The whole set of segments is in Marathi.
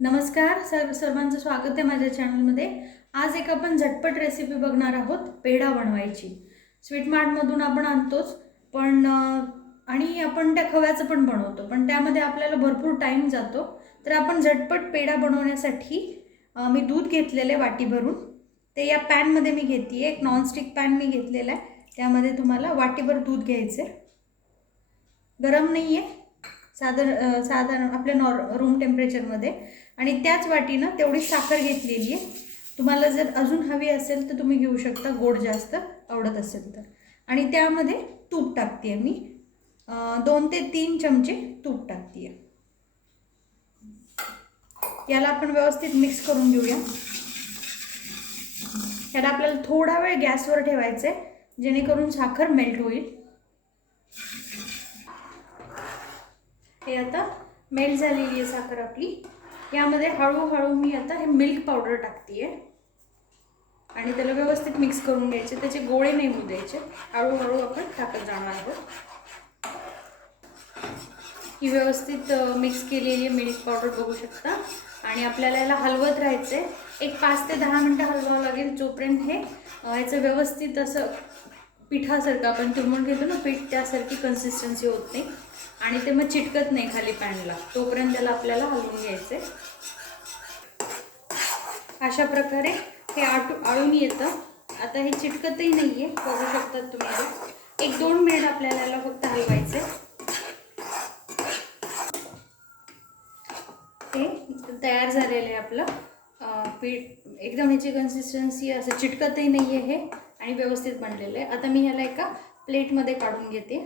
नमस्कार सर्व सर्वांचं स्वागत आहे माझ्या चॅनलमध्ये आज एक आपण झटपट रेसिपी बघणार आहोत पेढा बनवायची. स्वीट मार्टमधून आपण आणतोच पण आणि आपण त्या खव्याचं पण बनवतो. पण त्यामध्ये आपल्याला भरपूर टाईम जातो. तर आपण झटपट पेढा बनवण्यासाठी मी दूध घेतलेलं आहे वाटी भरून ते या पॅनमध्ये मी घेते एक नॉनस्टिक पॅन मी घेतलेला आहे. त्यामध्ये तुम्हाला वाटीभर दूध घ्यायचं आहे गरम नाही आहे साधारण साधारण आपल्या नॉर रूम टेम्परेचरमध्ये आणि त्याच वाटीनं तेवढी साखर घेतलेली आहे. तुम्हाला जर अजून हवी असेल तर तुम्ही घेऊ शकता. गोड जास्त आवडत असेल तर. आणि त्यामध्ये तूप टाकते मी. दोन ते तीन चमचे तूप टाकते याला आपण व्यवस्थित मिक्स करून घेऊया. याला आपल्याला थोडा वेळ गॅसवर ठेवायचं आहे जेणेकरून साखर मेल्ट होईल. हे आता मेल्ट झालेली आहे साखर आपली. यामध्ये हळूहळू मी आता हे मिल्क पावडर टाकते आणि त्याला व्यवस्थित मिक्स करून घ्यायचे. त्याचे गोळे नाही होऊ द्यायचे. हळूहळू आपण टाकत जाणार आहोत. ही व्यवस्थित मिक्स केलेली आहे मिल्क पावडर बघू शकता. आणि आपल्याला याला हलवत राहायचं आहे एक पाच ते दहा मिनटं हलवावं लागेल जोपर्यंत हे ह्याचं याचं व्यवस्थित असं पिठासारखं आपण तुरमून घेतो ना पीठ त्यासारखी कन्सिस्टन्सी होत नाही. आणि ते मग चिटकत नाही खाली पॅनला. तोपर्यंत त्याला आपल्याला हलवून घ्यायचं आहे अशा प्रकारे हे आटू आळून येतं. आता हे चिटकतही नाही आहे बघू शकतात तुम्ही एक दोन मिनिट आपल्याला याला फक्त हलवायचं आहे हे तयार झालेलं आहे आपलं. पीठ एकदम ह्याची कन्सिस्टन्सी असं चिटकतही नाही आहे हे. आणि व्यवस्थित बनलेलं आहे. आता मी ह्याला एका प्लेटमध्ये काढून घेते.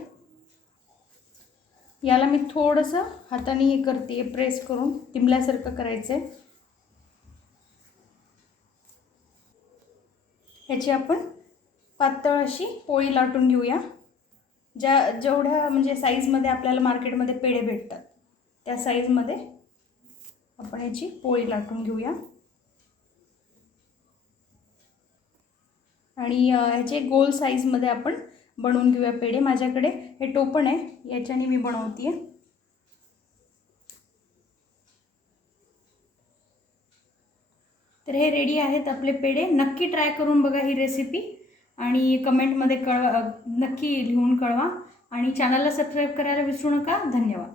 याला मी थोडंसं हाताने हे करते प्रेस करून तिंबल्यासारखं करायचं आहे ह्याची आपण पातळ अशी पोळी लाटून घेऊया. ज्या जेवढ्या म्हणजे साईजमध्ये आपल्याला मार्केटमध्ये पेढे भेटतात त्या साईजमध्ये आपण याची पोळी लाटून घेऊया. आणि ह्याचे गोल साईजमध्ये आपण बनवून घेऊया पेढे. माझ्याकडे हे टोपण आहे याच्याने मी बनवते तर हे रेडी आहेत आपले पेढे. नक्की ट्राय करून बघा ही रेसिपी आणि कमेंटमध्ये कळवा नक्की लिहून कळवा. आणि चॅनलला सबस्क्राईब करायला विसरू नका. धन्यवाद.